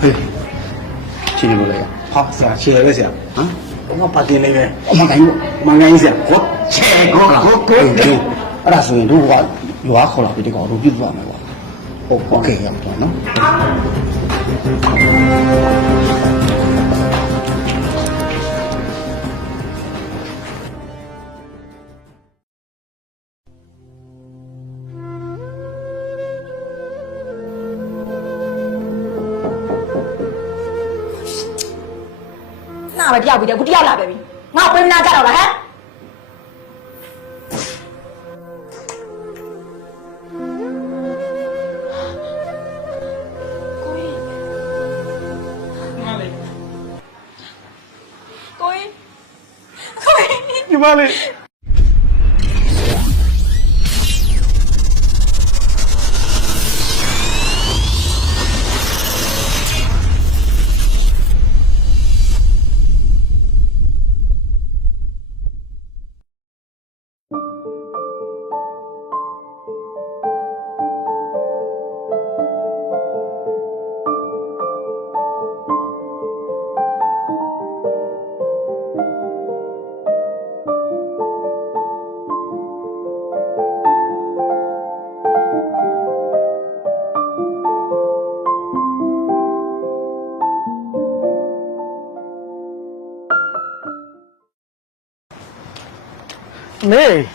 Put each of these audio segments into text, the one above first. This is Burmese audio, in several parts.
嘿，去你们来呀！好，是啊，起来了是啊，啊，我把店那边忙干一下，我切我对，那是如果有啊好了，比这个都比不上那个，我给要不喏。那边掉不掉？我掉了，baby。我不能拿家了哈。你妈嘞！妹，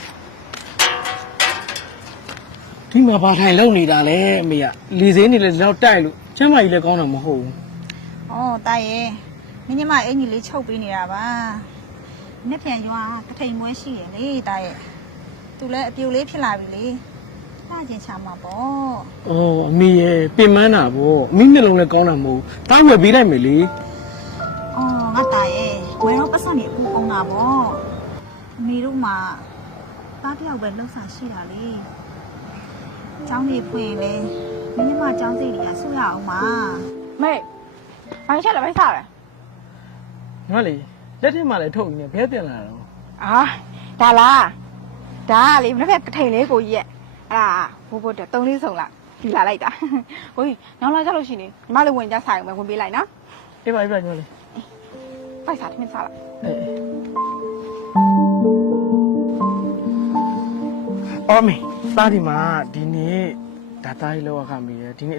ဒီမှာဘာထိုင်လုံနေတာလဲအမေကလီစင်းနေလဲဒီတော့တိုက်လို့ကျမ်းမကြီးလည်းကောင်းတာမဟုတ်ဘူး ။အော်တာရဲ့မင်းမအင်ကြီးလေးချုပ်ပေးနေတာပါ။နှစ်ပြန်ရွာတထိန်မွဲရှိရလေတာရဲ့။သူလည်းအပြူလေးဖြစ်လာပြီလေ။လှကျင်ချမှာပေါ့ ။အော်အမေရဲ့ပြင်ပန်းတာပေါ့အမေမျက်လုံးလည်းကောင်းတာမဟုတ်တားဝယ်ပေးလိုက်မယ်လေ ။အော်ငါတာရဲ့ဝယ်တော့ပတ်စံနေအပူအောင်တာပေါ့။အမေတို့မှာတားတယောက်ပဲလှုပ်ဆောင်ရှိတာလေ။ကျောင်းကြီးဖွင့်လေမင်းမကျောင်းစိတ်တွေကဆူရအောင်ပါ 妹，俺下来没啥嘞。 ။ငါလေလက်ထက်မှာလည်းထုတ်နေဘဲတင်လာတော့ 啊，ဒါလားဒါကလေမနေ့ကထိန်လေးကိုကြီးရဲ့အဲ့ဒါဘိုးဘိုးတက်3လေးဆုံးလာဒီလာလိုက်တာကိုကြီးနောက်လာကြလို့ရှိနေညီမလေးဝင်ကြဆိုင်အောင်ပဲဝင်ပေးလိုက်နော် ။အေးပါညိုလေ ပိုက်စားထမင်းစားလိုက် ။အေးအော်မေသားဒီမှာဒီနေ့ဒါသားကြီးလောက်ရခမေးတယ်ဒီနေ့